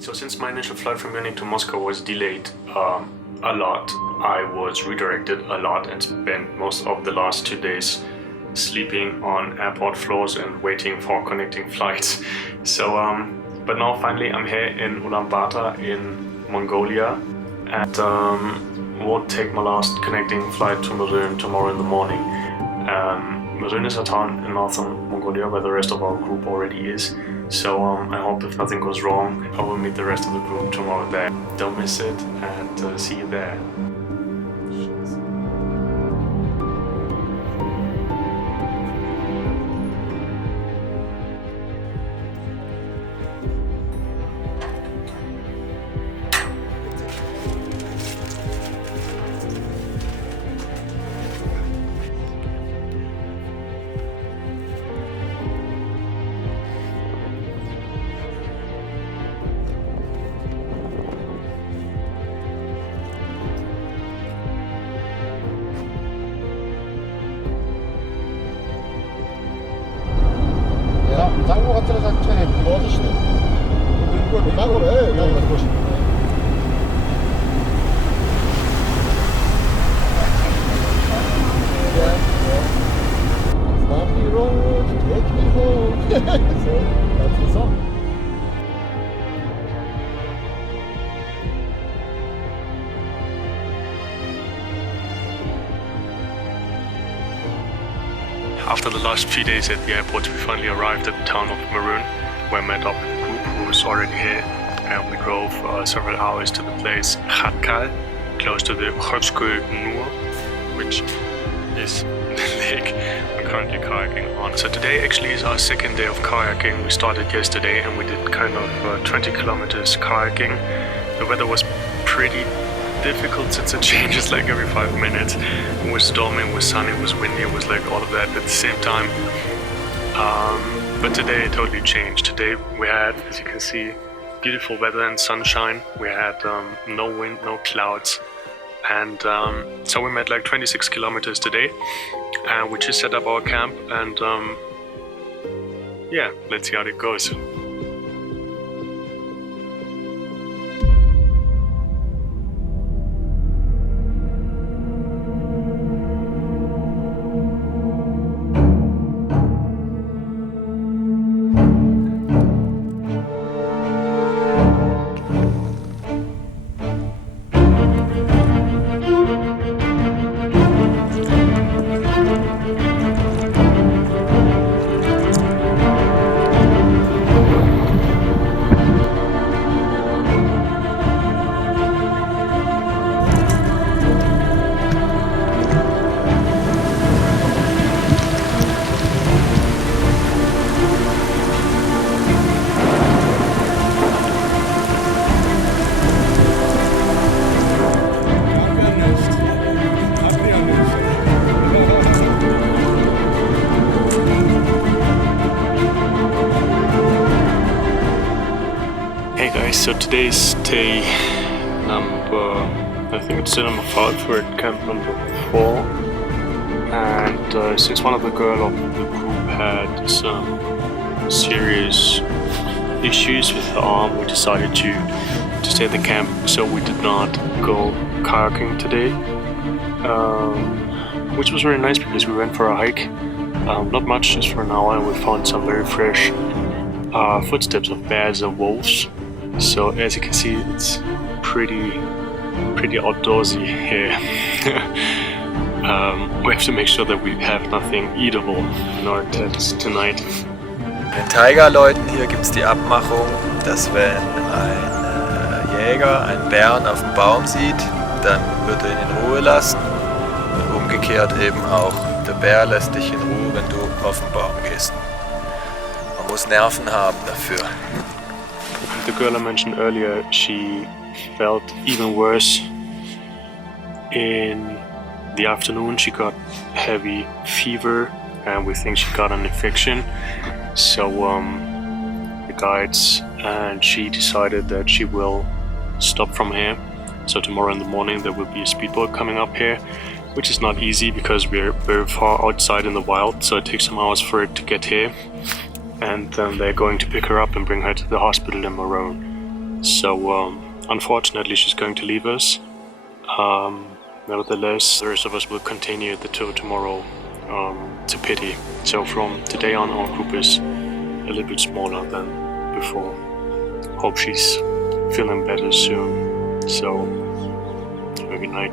So since my initial flight from Munich to Moscow was delayed a lot, I was redirected a lot and spent most of the last 2 days sleeping on airport floors and waiting for connecting flights. So, but now finally I'm here in Ulaanbaatar in Mongolia, and will take my last connecting flight to Muryn tomorrow in the morning. Muryn is a town in northern Mongolia where the rest of our group already is. So I hope if nothing goes wrong, I will meet the rest of the group tomorrow there. Don't miss it, and see you there. Tango 같은 사천에 넣어주시네. 이걸 땅으로 해. 그냥 넣으시네. Bumpy road, take me home. So that's the song. After the last few days at the airport, we finally arrived at the town of Muryn, where I met up with the group who was already here, and we drove several hours to the place Chöwsgöl, close to the Chöwsgöl Nuur, which is the lake we're currently kayaking on. So today actually is our second day of kayaking. We started yesterday and we did kind of 20 kilometers kayaking. The weather was pretty difficult since it changes like every 5 minutes. It was stormy, it was sunny, it was windy, it was like all of that at the same time. But today it totally changed. Today we had, as you can see, beautiful weather and sunshine. We had no wind, no clouds. And so we made like 26 kilometers today. And we just set up our camp and yeah, let's see how it goes. Hey guys, so today's day number, I think it's day number 5, we're at camp number 4, and since one of the girls of the group had some serious issues with her arm, we decided to stay at the camp, so we did not go kayaking today, which was very nice because we went for a hike, not much, just for an hour, and we found some very fresh footsteps of bears and wolves. So as you can see, it's pretty outdoorsy here. We have to make sure that we have nothing eatable in our tents tonight. Den Tiger-Leuten hier gibt es die Abmachung, dass wenn ein Jäger einen Bären auf dem Baum sieht, dann wird er ihn in Ruhe lassen. Und umgekehrt eben auch, der Bär lässt dich in Ruhe, wenn du auf den Baum gehst. Man muss Nerven haben dafür. The girl I mentioned earlier, she felt even worse. In the afternoon she got heavy fever and we think she got an infection. So the guides and she decided that she will stop from here. So tomorrow in the morning there will be a speedboat coming up here, which is not easy because we're very far outside in the wild, so it takes some hours for it to get here. And then they're going to pick her up and bring her to the hospital in Muryn. So unfortunately she's going to leave us. Nevertheless, the rest of us will continue the tour tomorrow to Pity. So from today on, our group is a little bit smaller than before. Hope she's feeling better soon. So have a good night.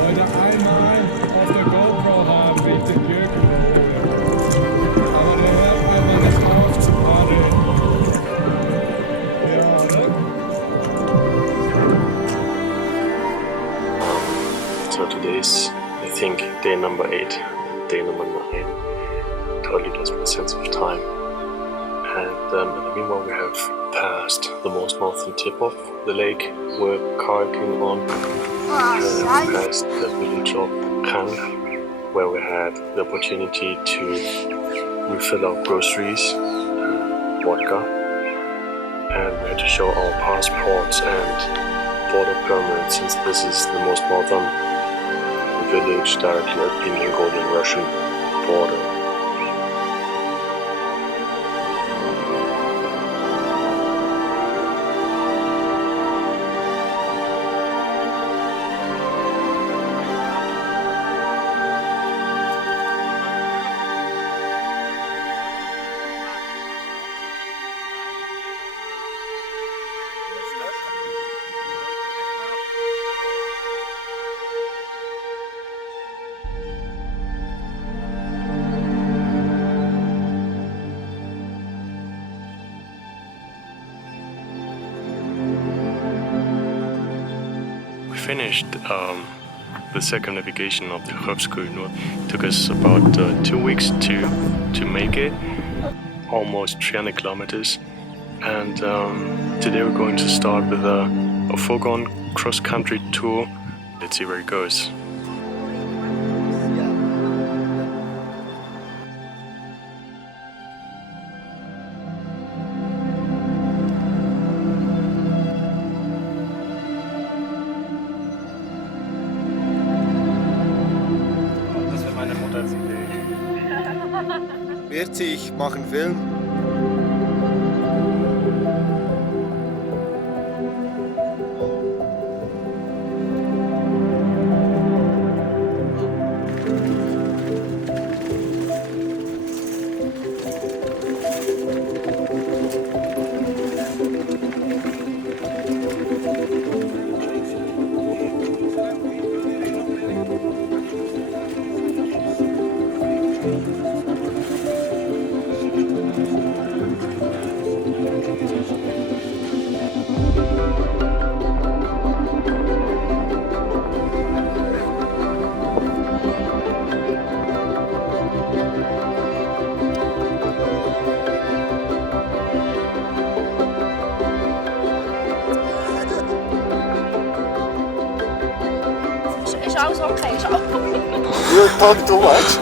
Wollte einmal auf der GoPro haben, wie ich den Jürgen hole. Aber der hört mir mal nicht auf zu paddeln. Ja, oder? So today's, I think, day number 8, day number 9. Totally lost my sense of time. And in the meanwhile, we have passed the most northern tip of the lake. We're kayaking on. Past the village of Kang, where we had the opportunity to refill our groceries, vodka, and we had to show our passports and border permits, since this is the most northern village directly at the Mongolian-Russian border. Finished the circumnavigation of the Chöwsgöl Nuur. Took us about 2 weeks to make it, almost 300 kilometers. And today we're going to start with a foregone cross-country tour. Let's see where it goes. Wird sie, ich mache einen Film. Is okay, is okay. You talk too much.